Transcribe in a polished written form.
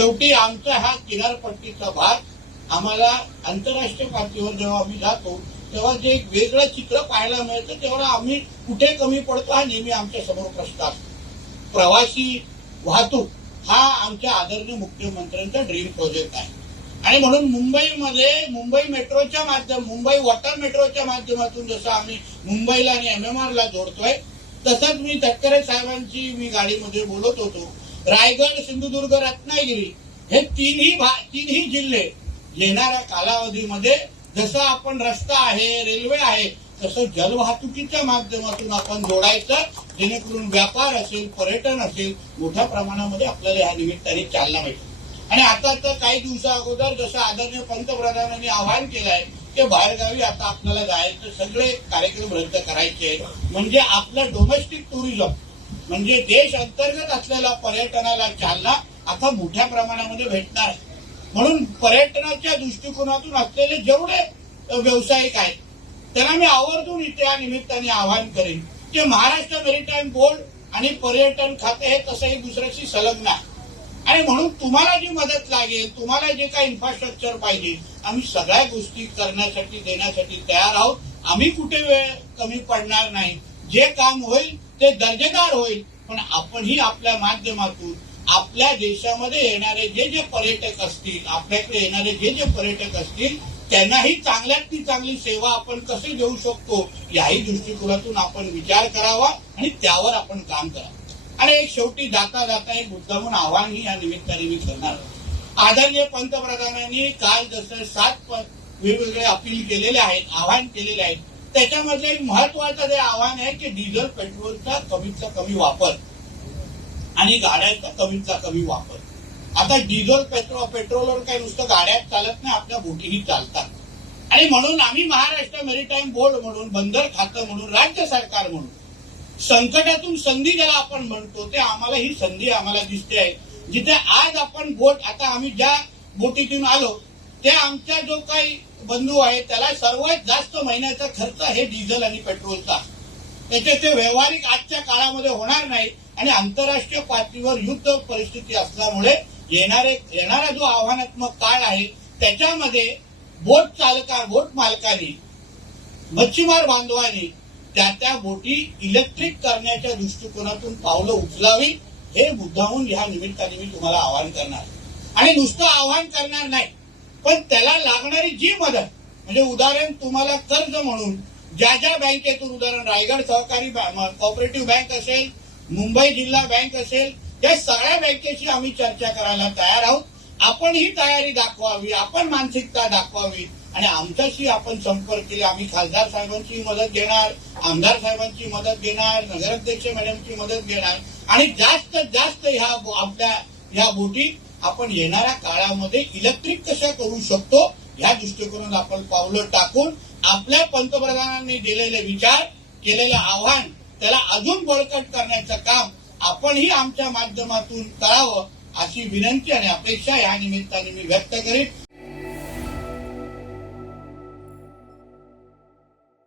शेवटी आमचा हा किनारपट्टीचा भाग आम्हाला आंतरराष्ट्रीय पातळीवर जेव्हा आम्ही जातो तेव्हा जे एक वेगळं चित्र पाहायला मिळतं तेव्हा आम्ही कुठे कमी पडतो हा नेहमी आमच्या समोर प्रश्न असतो. प्रवासी वाहतूक हा आमच्या आदरणीय मुख्यमंत्र्यांचा ड्रीम प्रोजेक्ट आहे आणि म्हणून मुंबईमध्ये मुंबई वॉटर मेट्रोच्या माध्यमातून जसं आम्ही मुंबईला आणि MMR ला जोडतोय तसंच मी तटकरे साहेबांची मी गाडीमध्ये बोलत होतो. रायगड, सिंधुदुर्ग, रत्नागिरी हे तीनही जिल्हे येणाऱ्या कालावधीमध्ये जसं आपण रस्ता आहे, रेल्वे आहे तसं जलवाहतुकीच्या माध्यमातून आपण जोडायचं, जेणेकरून व्यापार असेल, पर्यटन असेल, मोठ्या प्रमाणामध्ये आपल्याला या निमित्ताने चालना मिळते. आणि आता तर काही दिवसा अगोदर जसं आदरणीय पंतप्रधानांनी आवाहन केलं आहे की बाहेरगावी आता आपल्याला जायचं, सगळे कार्यक्रम रद्द करायचे आहेत. म्हणजे आपलं डोमेस्टिक टुरिझम म्हणजे देश अंतर्गत असलेल्या पर्यटनाला चालना आता मोठ्या प्रमाणामध्ये भेटणार आहे. म्हणून पर्यटनाच्या दृष्टिकोनातून असलेले जेवढे व्यावसायिक आहेत त्यांना मी आवर्जून इथे या निमित्ताने आवाहन करेन की महाराष्ट्र मेरीटाईम बोर्ड आणि पर्यटन खाते हे तसंही दुसऱ्याशी संलग्न आहे आणि म्हणून तुम्हाला जी मदत लागेल, तुम्हाला जे काही इन्फ्रास्ट्रक्चर पाहिजे, आम्ही सगळ्या गोष्टी करण्यासाठी देण्यासाठी तयार आहोत. आम्ही कुठे वेळ कमी पडणार नाही. जे काम होईल ते दर्जेदार होईल, पण आपणही आपल्या माध्यमातून आपल्या देशामध्ये येणारे जे पर्यटक असतील, आपल्याकडे येणारे जे पर्यटक असतील त्यांनाही चांगल्यातली चांगली सेवा आपण कशी देऊ शकतो याही दृष्टिकोनातून आपण विचार करावा आणि त्यावर आपण काम करावं. आणि एक शेवटी जाता जाता एक मुद्दामून आव्हानही या निमित्ताने मी करणार. आदरणीय पंतप्रधानांनी काल जसं 7 वेगवेगळे अपील केलेले आहेत, आवाहन केलेले आहेत, त्याच्यामध्ये एक महत्वाचं जे आव्हान आहे की डिझेल पेट्रोलचा कमीतचा कमी वापर आणि गाड्यांचा कमीतचा कमी वापर. आता डिझेल पेट्रोलवर काही नुसतं गाड्याच चालत नाही, आपल्या बोटीही चालतात. आणि म्हणून आम्ही महाराष्ट्र मेरीटाईम बोर्ड म्हणून, बंदर खातं म्हणून, राज्य सरकार म्हणून संकटातून संधी ज्याला आपण म्हणतो ते आम्हाला ही संधी आम्हाला दिसते आहे. जिथे आज आपण बोट, आता आम्ही ज्या बोटीतून आलो ते आमच्या जो काही बंधू आहे त्याला सर्वात जास्त महिन्याचा खर्च हे डिझेल आणि पेट्रोलचा. त्याचे व्यावहारिक आजच्या काळामध्ये होणार नाही आणि आंतरराष्ट्रीय पातळीवर युद्ध परिस्थिती असल्यामुळे येणारा जो आव्हानात्मक काळ आहे त्याच्यामध्ये बोट मालकांनी, मच्छीमार बांधवांनी त्या बोटी इलेक्ट्रिक करण्याच्या दृष्टिकोनातून पावलं उचलावी हे मुद्दाहून ह्या निमित्ताने मी तुम्हाला आवाहन करणार. आणि नुसतं आवाहन करणार नाही, पण त्याला लागणारी जी मदत, म्हणजे उदाहरण तुम्हाला कर्ज म्हणून ज्या बँकेतून, उदाहरण रायगड सहकारी कोऑपरेटिव्ह बँक असेल, मुंबई जिल्हा बँक असेल, या सगळ्या बँकेशी आम्ही चर्चा करायला तयार आहोत. आपण ही तयारी दाखवावी, आपण मानसिकता दाखवावी आणि आमच्याशी आपण संपर्क केले. आम्ही खासदार साहेबांची मदत घेणार, आमदार साहेबांची मदत घेणार, नगराध्यक्ष मॅडमची मदत घेणार आणि जास्तीत जास्त ह्या बोटी आपण येणाऱ्या काळामध्ये इलेक्ट्रिक कशा करू शकतो ह्या दृष्टिकोनातून आपण पावलं टाकून आपल्या पंतप्रधानांनी दिलेले विचार, केलेलं आव्हान त्याला अजून बळकट करण्याचं काम आपणही आमच्या माध्यमातून करावं अशी विनंती आणि अपेक्षा या निमित्ताने मी व्यक्त करीन.